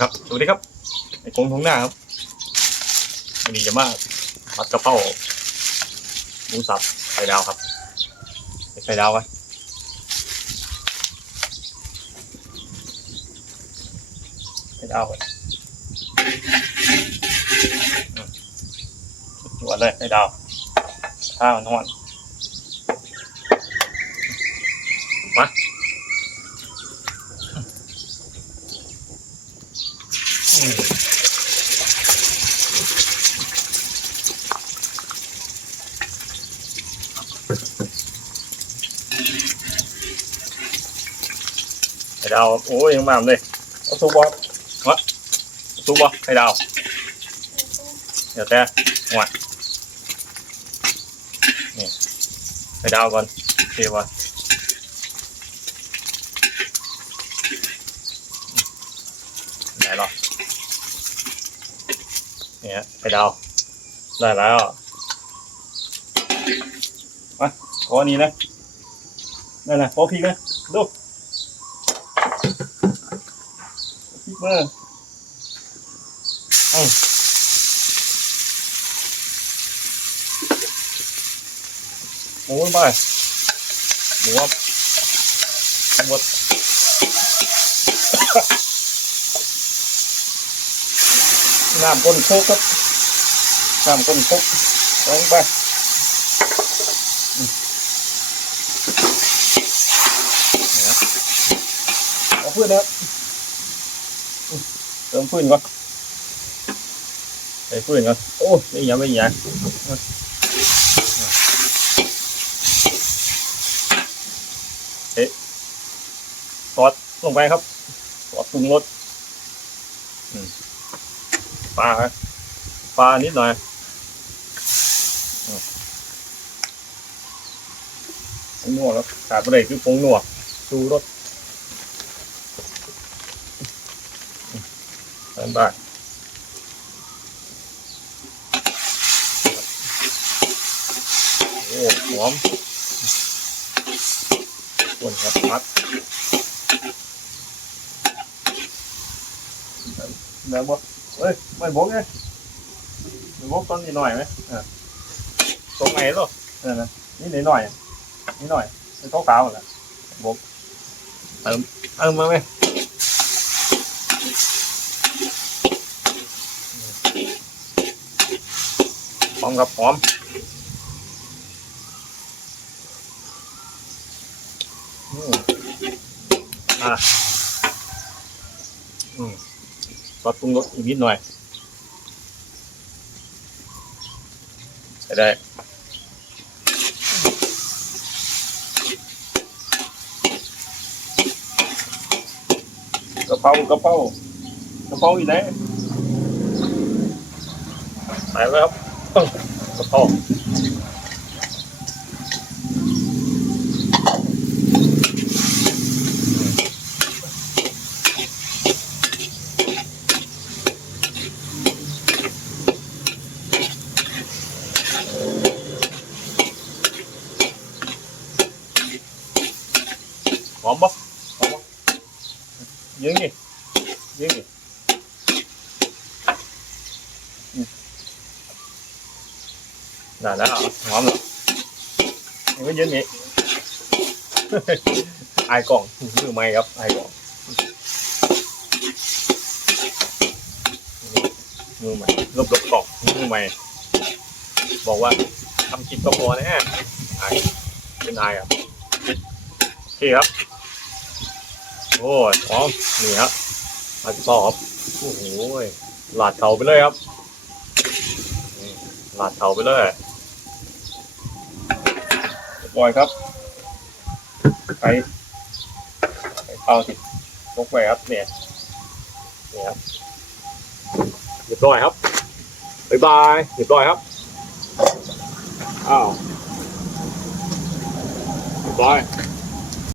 ครับสวัสดีครับไอ้กงทงหน้าครับวันนี้จะมาผัดกะเพราหมูสับไข่ดาวครับไข่ดาวไว้ไข่ดาวไว้อืมจวดเลยไข่ดาวข้าวมันทอด ดาวโอ้ยยังมามเลยเอาซุปบอวะซุปบอไข่ดาวเดี๋ยวแต่หวานนี่ไข่ดาวก่อนเทีวะไหนหรอเนี่ยไข่ดาวได้แล้วมาขออันนี้นะนั่นนะขอพริกนะดู พริกมาเอาหมูไปหมูหมดน้ำก้นโคกครับน้ำก้นโคกลงไปอืมนี่นะเอาเพื่อนนะครับ เติมฟืนก่อนใส่ฟืนก่อนโอ้ยไม่หยังไม่หยังเอ๊ะซอสลงไปครับซอสปรุงรสปลาปลานิดหน่อยอืมผงนัวแล้วขาดไปเลยคือผงนัวดูรส ทำได้โอ้หอมส่วนครับพัดแล้วบอกเฮ้ย ไม่บอกไงไม่บอกต้นนี้หน่อยไหมอ่าตรงไหนหรอนั่นนะนี่นิดหน่อยนิดหน่อยไม่เท่าขาวแหละบอกเติมเติมมาไหม อมครับหอมอืมอะอืมซอสปรุงรสอีกนิดหน่อยใช้ได้กระเพรากระเพรากระเพราอีกไหนใส่ไว้ครับ กระเพราหอมปะหอมปะยิงดิยิงดิอืมได้แล้วหอหอมเหรอมันก็เยอะนี่ไอกล่องมือไม้ครับไอกล่องมือใหม่ลบลบกล่องมือใหม่บอกว่าทำคลิปก็พอนะไอายเป็นไอครับโอเคครับ โอ้ยพร้อมนี่ครับมาสอบโอ้โหหลาดเขาไปเลยครับหลาดเขาไปเลย บร้อยครับไปไปเตาติดพกไปครับเนี่ยเนี่ยครับเรียบร้อยครับบ๊ายบายเรียบร้อยครับอ้าวเรียบร้อย